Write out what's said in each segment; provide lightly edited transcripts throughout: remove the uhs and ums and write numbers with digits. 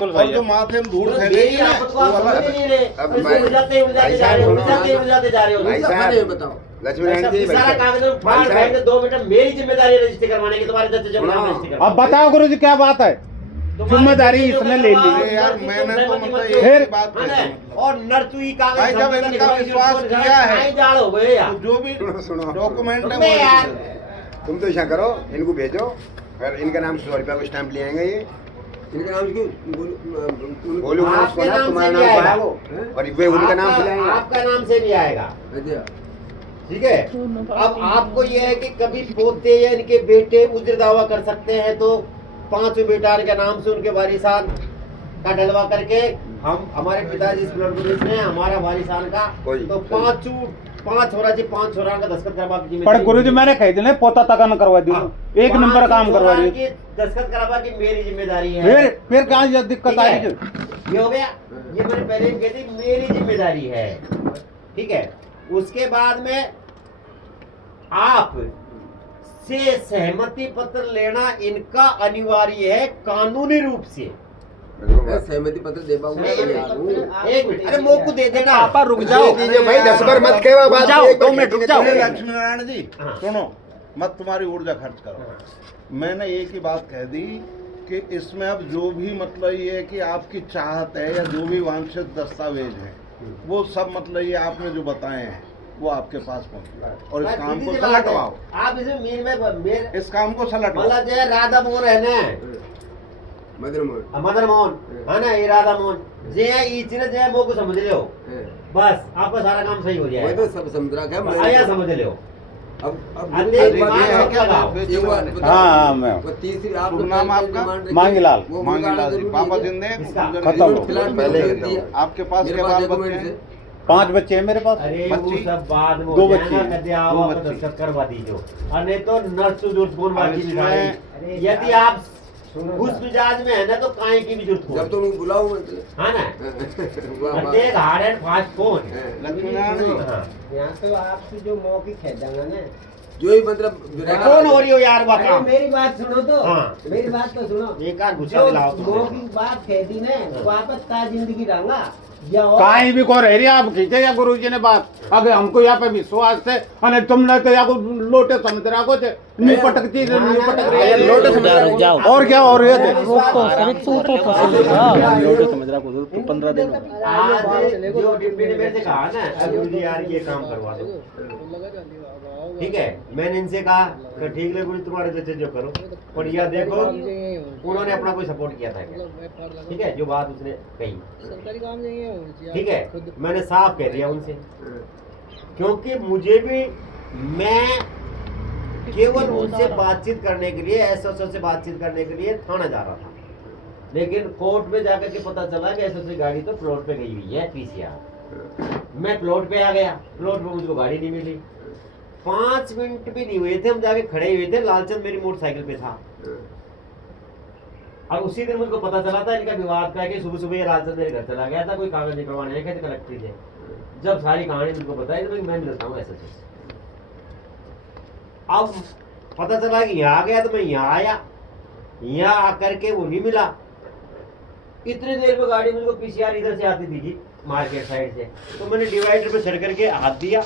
और जो माथे में धूल फैलेगी ना आपको आप समझ ही नहीं रहे। उलझाते जा रहे हो भाई साहब बताओ लक्ष्मीनारायण जी सारा कागज फाड़ फेंक दे 2 मिनट मेरी जिम्मेदारी है रजिस्टर करवाने की तुम्हारे जज जब नाम रजिस्टर करवा। अब बताओ गुरु जी क्या बात है। जिम्मेदारी इसने ले ली। अरे यार मैंने तो मतलब फिर एक ही बात कही मतलब। और नरचुई कागज भाई जब इनका विश्वास किया है जाड़ हो गए यार तो जो भी सुनो डॉक्यूमेंट है मैं यार वो तुम तो ऐसा करो इनको भेजो फिर इनका नाम 100 रुपया को स्टैंप ले आएंगे ये इनका नाम क्यों बोलो आपके नाम तुम्हारा से भी नाम आएगा। वो और वे उनका नाम से लाएंगे आपका नाम से भी आएगा ठीक है। अब आपको ये है कि कभी पोते या इनके बेटे उज्र दावा कर सकते हैं तो 5 बेटा के नाम से उनके वारिसान का डलवा करके हम हमारे पिताजी इस ब्लड पुलिस ने हमारा वारिसान का तो 5 छोरा जी 5 छोरा का दस्तखत करवा की पर गुरु जी मैंने कह दिया पोता तक न करवा दी एक नंबर काम करवा दी दस्तखत करवा की मेरी जिम्मेदारी है। फिर क्या ये दिक्कत आई जो ये हो गया ये मैंने पहले भी कही थी मेरी जिम्मेदारी है ठीक है। उसके बाद में आप से सहमति पत्र लेना इनका अनिवार्य है कानूनी रूप से। सहमति पत्र दे पाऊंगा एक मिनट अरे मोह को दे देना पापा रुक जाओ भाई 10 बार मत कहो बात जाओ 2 मिनट रुक जाओ। लक्ष्मीनारायण जी हाँ। सुनो मत तुम्हारी ऊर्जा खर्च करो। मैंने एक ही बात कह दी कि इसमें अब जो भी मतलब ये है कि आपकी चाहत है या जो भी वांछित दस्तावेज है वो सब मतलब ये आपने जो बताए हैं वो आपके पास पहुंचे और इस काम को सलटवाओ। आप इसमें मीन में इस काम को सलटवाओ। मतलब जो है राधा मोहन है ना मदन मोहन है ना ये राधा मोहन जे इचने जे वो को समझ लियो बस आपका सारा काम सही हो जाएगा। मैं तो सब समझ रहा है आया समझ लियो अब एक बात ये है कि बात हाँ मैं तीसरी आप शुभ नाम आपका? मांगीलाल मांगीलाल जी पापा जिंदे खत्म हो। पहले आपके पास क्या बात बच्चे हैं? 5 बच्चे हैं मेरे पास। अरे वो बच्ची? सब बाद में 2 हो बच्ची जाएगा हैं। कदे आओ 2 आप बच्ची। दस्तखत करवा दीजिए और नहीं तो नर्स जो फोन बाकी इसमें- नहीं यदि आप उस मिजाज में है ना तो काहे की भी जरूरत जब हो तुम बुलाओ है ना वाह एक hard and fast phone Laxminarayan ji हाँ यहाँ तो आपकी जो मौखिक है ना जो ही मतलब कौन हो रही हो यार अरे बात मेरी बात सुनो तो हाँ। मेरी बात तो सुनो एक आध गुस्सा जो दिलाओ तुमने। मौखिक बात कह दी ना वापस ता जिंदगी रहूंगा या और कहीं भी को रह रही आप खींचे या गुरु जी ने बात अगर हमको यहाँ पे विश्वास है अने तुमने तो यहाँ को लोटे समझ रहा को निपटक चीज निपटक रही है लोटे समझ रहा हूँ। जाओ और क्या और ये तो 15 दिन आज जो डिप्टी ने मेरे से कहा ना अब मुझे यार ये काम करवा दो ठीक है। मैंने इनसे कहा कि ठीक है गुरु तुम्हारे जैसे जो करो पर यह देखो उन्होंने अपना कोई सपोर्ट किया था क्या ठीक है जो बात उसने कही ठीक है। मैंने साफ कह दिया उनसे क्योंकि मुझे भी मैं केवल उनसे बातचीत करने के लिए एसओ से बातचीत करने के लिए थाना जा रहा था लेकिन कोर्ट में जाकर के पता चला कि एसओ गाड़ी तो प्लॉट पे गई हुई है पीसीआर। मैं प्लॉट पे आ गया प्लॉट पे मुझको गाड़ी नहीं मिली 5 मिनट भी नहीं हुए थे हम जाके खड़े हुए थे लालचंद मेरी मोटरसाइकिल पे था और उसी दिन मुझको पता चला था इनका विवाद का कि सुबह सुबह ये लालचंद मेरे घर चला गया था कोई कागज निकलवाने नहीं कहते कलेक्ट्री से। जब सारी कहानी मुझको बताई तो मैं मिलता हूँ ऐसे से। अब पता चला कि यहाँ आ गया तो मैं यहाँ आया यहाँ आकर के वो नहीं मिला। इतनी देर में गाड़ी मुझको पीसीआर इधर से आती थी जी मार्केट साइड से तो मैंने डिवाइडर पे चढ़ करके हाथ दिया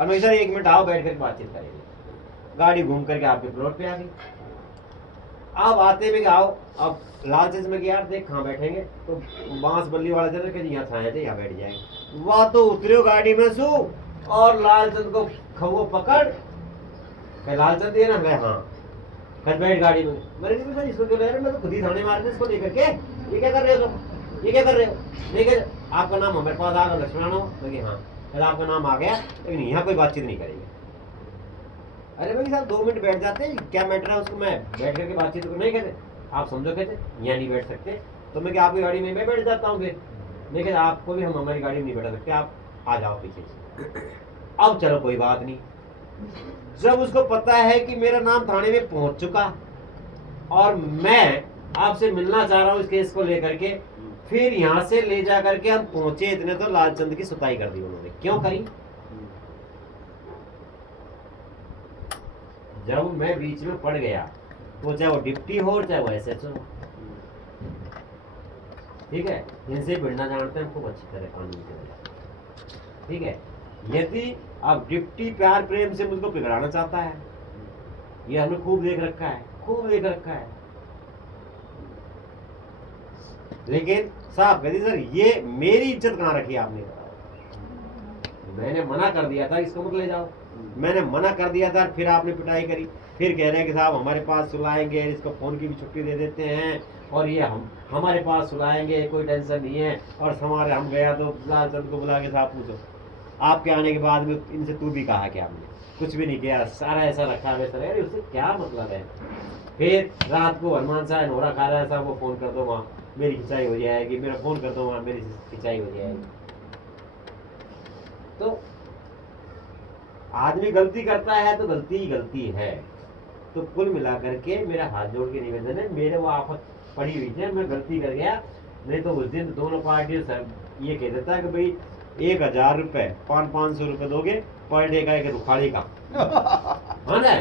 और मैं सर 1 मिनट आओ बैठ करके बातचीत करेंगे। गाड़ी घूम करके आपके प्लॉट पे आ गई। अब आते में आओ अब लालचंद में यार देख कहाँ बैठेंगे तो बांस बल्ली वाला चल के यहाँ छाए थे यहाँ बैठ जाएंगे। वह तो उतरियो गाड़ी में सू और लालचंद को खवो पकड़ लालचंद है ना मैं हाँ कल बैठ गाड़ी में मैंने इसको क्यों ले रहे मैं तो खुद ही थाने मार इसको लेकर के ये क्या कर रहे हो तुम ये क्या कर रहे हो लेकिन आपका नाम हमारे पास आ गया लक्ष्मण हो लेकिन हाँ कल आपका नाम आ गया लेकिन यहाँ कोई बातचीत नहीं करेंगे। अरे भाई साहब 2 मिनट बैठ जाते हैं क्या मैटर है उसको मैं बैठ करके बातचीत नहीं कहते आप समझो कहते यहाँ नहीं बैठ सकते तो मैं क्या आपकी गाड़ी में मैं बैठ जाता हूँ फिर मैं कहते आपको भी हम हमारी गाड़ी में नहीं बैठा सकते आप आ जाओ पीछे से। अब चलो कोई बात नहीं। जब उसको पता है कि मेरा नाम थाने में पहुंच चुका और मैं आपसे मिलना चाह रहा हूँ इस केस को लेकर के फिर यहाँ से ले जा करके हम पहुंचे इतने तो लालचंद की सुताई कर दी उन्होंने। क्यों करी? जब मैं बीच में पड़ गया तो चाहे वो डिप्टी हो चाहे वो एसएचओ ठीक है, इनसे भिड़ना जानते हैं खूब अच्छी तरह कानून के वजह, ठीक है। यदि अब डिप्टी प्यार प्रेम से मुझको बिगड़ाना चाहता है, ये हमने खूब देख रखा है, खूब देख रखा है। लेकिन साहब कहती सर ये मेरी इज्जत कहाँ रखी आपने? मैंने मना कर दिया था इसको मत ले जाओ, मैंने मना कर दिया था, फिर आपने पिटाई करी, फिर कह रहे हैं कि साहब हमारे पास सुलाएंगे, इसको फोन की भी छुट्टी दे देते हैं, और ये हमारे पास सुलाएंगे, कोई टेंशन नहीं है। और हमारे हम गया तो लालचंद को बुला के साहब पूछो, आपके आने के बाद में इनसे तू भी कहा कि आपने कुछ भी नहीं किया, सारा ऐसा रखा वैसा रहा, उससे क्या मतलब है? फिर रात को हनुमान साहब नोरा खा रहा है, साहब को फोन कर दो वहाँ मेरी खिंचाई हो जाएगी, मेरा फोन कर दो वहाँ मेरी खिंचाई हो जाएगी। तो आदमी गलती करता है तो गलती ही गलती है। तो कुल मिलाकर के मेरा हाथ जोड़ के निवेदन है, मेरे वो आफत पड़ी हुई थी, मैं गलती कर गया, नहीं तो उस दिन दोनों पार्टियों से ये कह देता है कि भाई 1000 रुपए 500 रुपए दोगे पर डे का एक रुखाड़ी का, है ना,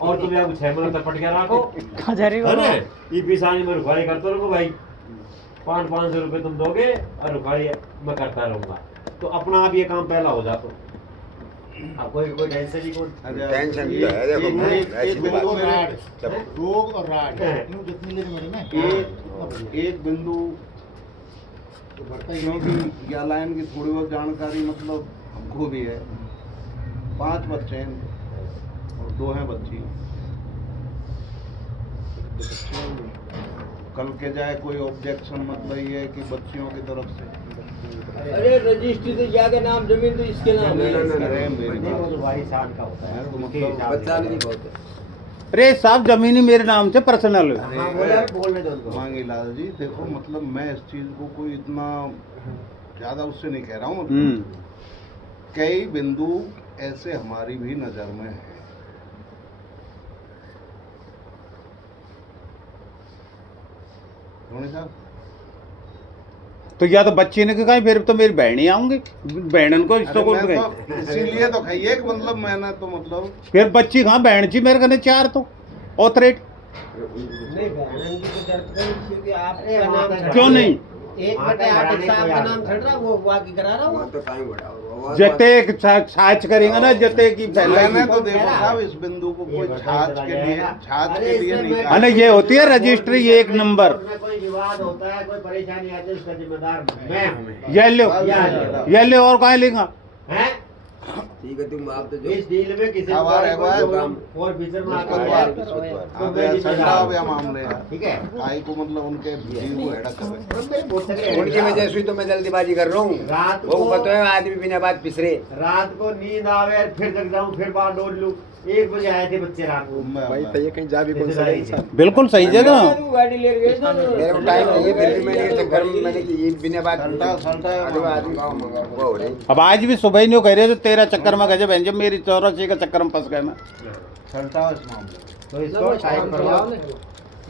और तुम्हें अब 6 महीने तक पट के रखो, है ना, ये पिसानी में रुखाड़ी करते रहो भाई, 500 रुपए तुम दोगे और रुखाड़ी मैं करता रहूंगा, तो अपना आप ये काम पहला हो जाता। अब कोई टेंशन ही कौन? टेंशन तो है, देखो ऐसी बात है। रोग और राड यूं जितनी लेनी मेरी में एक बिंदु, क्योंकि या लाइन की थोड़ी बहुत जानकारी मतलब हमको भी है। 5 बच्चे हैं और 2 हैं बच्ची। कल के जाए कोई ऑब्जेक्शन मतलब ये है कि बच्चियों की तरफ से अरे रजिस्ट्री तो जाके नाम जमीन तो इसके नाम है। अरे मेरी नहीं, वो बात तो भाई साहब का होता है, तो उसके मतलब हिसाब से बच्चा नहीं बहुत है। अरे साहब जमीनी मेरे नाम से पर्सनल है। हाँ, बोलने दो उनको। मांगी लाल जी देखो, मतलब मैं इस चीज को कोई इतना ज्यादा उससे नहीं कह रहा हूँ। कई बिंदु ऐसे हमारी भी नजर में है। धोनी साहब, तो या तो बच्ची ने कहा फिर तो मेरी बहनी आऊंगी, बहनन को अरे इसको मैं तो इसीलिए तो कहिए कि मतलब मैंने तो मतलब फिर बच्ची कहाँ बहन जी मेरे कने 4 तो ऑथरेट नहीं बहन की तो जरूरत नहीं, क्योंकि आपका अरे नाम वहाँ क्यों नहीं? 1/8 साहब का नाम छड़ रहा, वो बाकी करा रहा वहाँ हूँ। तो टाइम बढ़ा हुआ। जते एक साच करेंगे ना, जते की मैंने फैलाएगी। तो देखो साहब इस बिंदु को कोई छाछ के लिए नहीं कहा। अरे ये होती है रजिस्ट्री 1 नंबर। उसमें कोई विवाद होता है, कोई परेशानी आती है, उसका जिम्मेदार मैं हूँ। ये ले और कहाँ लेगा? हैं? ठीक है, तुम आप तो जो इस डील में किसी अब आ रहे हैं भाई, और फीचर में आता विश्वद्वार, है, अब यार ठंडा हो गया मामले यार। ठीक है। भाई को मतलब उनके जीव को हेडक करे। उनकी वजह से तो मैं जल्दीबाजी कर रहा हूँ। रात वो को पता है आदमी बिना बात पिसरे। रात को नींद आवे फिर जग जाऊं, फिर बाहर डोल लूं। 1 बजे आए थे बच्चे रात को। भाई भैया कहीं जा भी कौन सा इंसान। बिल्कुल सही जगह। गाड़ी ले गए तो मेरे को टाइम नहीं है, फिर भी मैंने ये चक्कर में मैंने कि ये बिना बात सल्टा अगला आदमी वो हो रही। अब आज भी सुबह ही नहीं कह रहे थे तेरा चक्कर में गए बहन जब मेरी 84 का चक्कर में फंस गए मैं। सल्टा इस मामले। तो इसको टाइम करवाओ,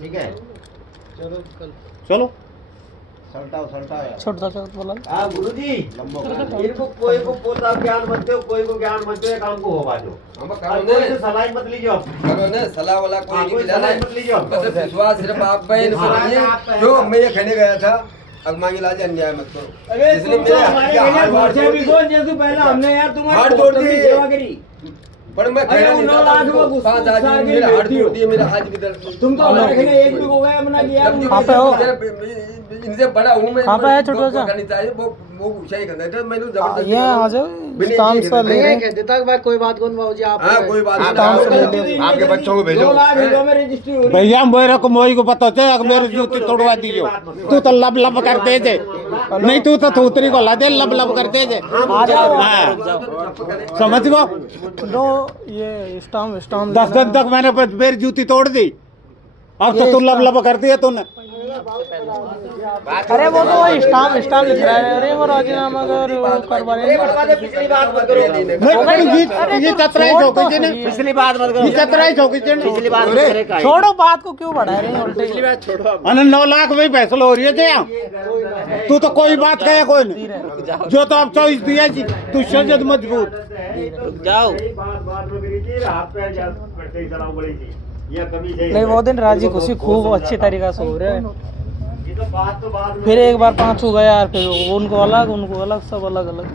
ठीक है। चलो सल्टा यार। छोटा बोला हाँ गुरुजी, लंबा इनको कोई को पोता ज्ञान मत दो, कोई को ज्ञान मत दो, ये काम को होगा जो। हम और करो कोई ने से सलाह मत लीजिए आप। करो ने सलाह वाला कोई हाँ, नहीं कोई मिला सलाह ने मत लीजिए आप। बस विश्वास सिर्फ आप पे इन हाँ, पर आप पे है। जो मैं ये कहने गया था, अब मांगी लाज अन्याय मत करो। अरे जिसने तुम तो मेरे हमारे हाथ लिए हाथ खर्चे जोड़ भी दी। कौन जैसे पहले हमने यार तुम्हारे हाथ जोड़ पोतों की दिए। सेवा करी। पर मैं अरे कहना वो नहीं 9 चाहता लाख उसको। रुपए 5 आदमी गुस्सा मेरे हाथ के जोड़ दिए, मेरा आज भी दर्द। तुम तो हमारे लिए 1 भी हो गया मना किया जब कहाँ पे हो? इनसे बड़ा हूँ मैं। कहाँ पे है छोटा सा? करनी चाहिए वो सही करना है। मैंने जबरदस्ती ये आ जाओ काम सा ले रहे हैं। देता भाई कोई बात कौन बाबूजी आप हाँ कोई बात नहीं। काम से आप- ले आपके बच्चों को भेजो। 2 लाख रुपए में रजिस्ट्री हो रही है। भैया मेरे को मोई को पता थे अगर मेरी जूती तोड़वा दियो तू तो लब लब करते थे, नहीं तू तो थूतरी को ला दे लब लब करते थे। आ जाओ हाँ समझ गो। दो ये स्टाम्प 10 दिन तक मैंने मेरी जूती तोड़ दी, अब तो तू लब लब कर दिया तूने। अरे वो तो वही स्टाम्प लिख रहा है। अरे वो राजीनामा अगर वो करवा रहे हैं। पिछली बात मत करो। ये चतराई चौकी जी ने पिछली बात मत ये चतराई चौकी जी ने पिछली बात मत करेगा। छोड़ो बात को क्यों बढ़ा रहे हैं उल्टे। अने 9 लाख में फैसला हो रही है क्या? तू तो कोई बात कहे कोई नहीं, जो तो आप चॉइस दिया जी तू शजद मजबूत। जाओ। बात में मेरी की हाथ पैर जा करते ही चलाऊं बड़ी जी। ये कमी नहीं वो दिन राजी खुशी खूब अच्छी तरीका से हो रहा है। तो बात तो बाद में फिर एक बार 5 हो गया यार, फिर उनको अलग सब अलग अलग।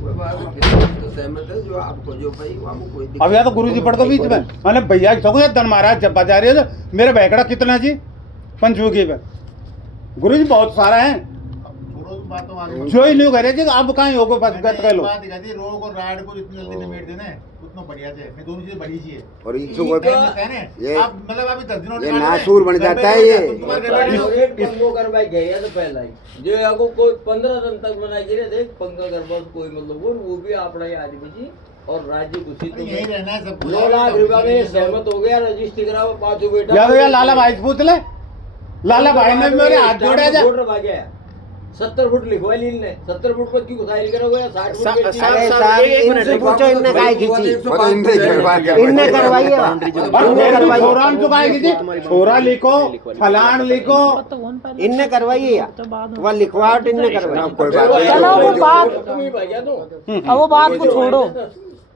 वो बात तो सहमत है जो आपको जो भाई वो आपको कोई अब या तो गुरुजी पढ़ दो बीच में, मैंने भैया की सको धन महाराज जब बजा रही है मेरे भैकड़ा कितना जी पंचमुखी पे गुरुजी बहुत सारा है जो ही नहीं करे जी आप कहीं होगो बस गत कह लो रोग और राड को जितनी जल्दी निमेट देना उतना बढ़िया से मैं दोनों चीजें बड़ी चाहिए और ये आप मतलब अभी 10 दिनों ये नासूर बन जाता है ये पंगो करवाई गया तो पहला ही जो आपको कोई 15 दिन तक बनाई गिरे देख पंगा करवा कोई मतलब वो भी अपना ही आदमी जी और राज्य घोषित यही रहना है सब 9 लाख रुपया में सहमत हो गया रजिस्ट्री कराओ 5 बेटा या लाला भाई से पूछ ले, लाला भाई ने मेरे हाथ जोड़े जा 70 फुट लिखवा ली ने 70 फुट पर क्यों खुदाई करोगे या 60 फुट अरे साहब इनसे पूछो इनने काहे खींची इनने करवाई है इनने करवाई छोरान तो काहे खींची छोरा लिखो फलान लिखो इनने करवाई है वो लिखवाट इनने करवाई। चलो वो बात, तुम ही भैया तो अब वो बात को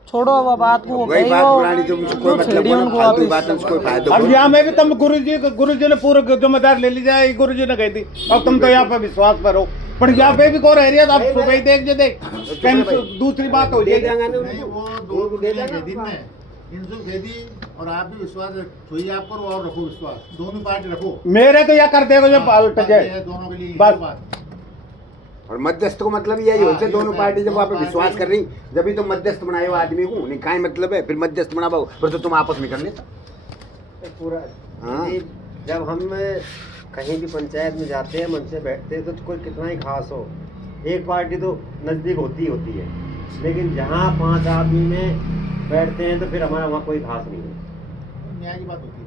छोड़ो अब बात को वही बात पुरानी जो मुझे कोई मतलब वो फालतू बात है कोई फायदा अब यहाँ में भी तुम गुरुजी ने पूरा जिम्मेदार ले ली जाए गुरुजी ने कही थी। अब तुम तो यहाँ पे विश्वास करो पर यहाँ पे भी कौन रह रही है, अब सुबह ही देख कहीं दूसरी बात हो जाएगी। नहीं वो दो दे दी मैं इनसे दे दी और आप भी विश्वास छोड़िए आप करो और रखो विश्वास दोनों पार्टी रखो मेरे तो यह कर देगा जो पलट जाए दोनों के लिए बस। बात और मध्यस्थ को मतलब यही होता है दोनों पार्टी जब वहाँ पे विश्वास कर रही जब तो मध्यस्थ बनाए हो आदमी को नहीं काय मतलब है फिर मध्यस्थ बना पाओ फिर तो तुम आपस में कर लेता। पूरा हाँ। जब हम कहीं भी पंचायत में जाते हैं मन से बैठते हैं तो कोई कितना ही खास हो एक पार्टी तो नजदीक होती है लेकिन जहाँ 5 आदमी में बैठते हैं तो फिर हमारा वहाँ कोई खास नहीं है न्याय की बात होती है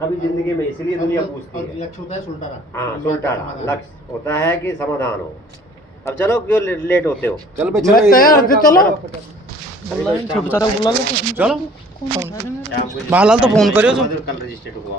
कभी जिंदगी में, इसलिए दुनिया पूछती है। लक्ष्य होता है सुलटाना। हाँ सुलटाना लक्ष्य होता है कि समाधान हो। अब चलो क्यों लेट होते हो? चल भाई मैं तैयार थे, चलो छोटा चाचा बुला लो चलो बालाल तो फोन करियो जो कल रजिस्टर्ड हुआ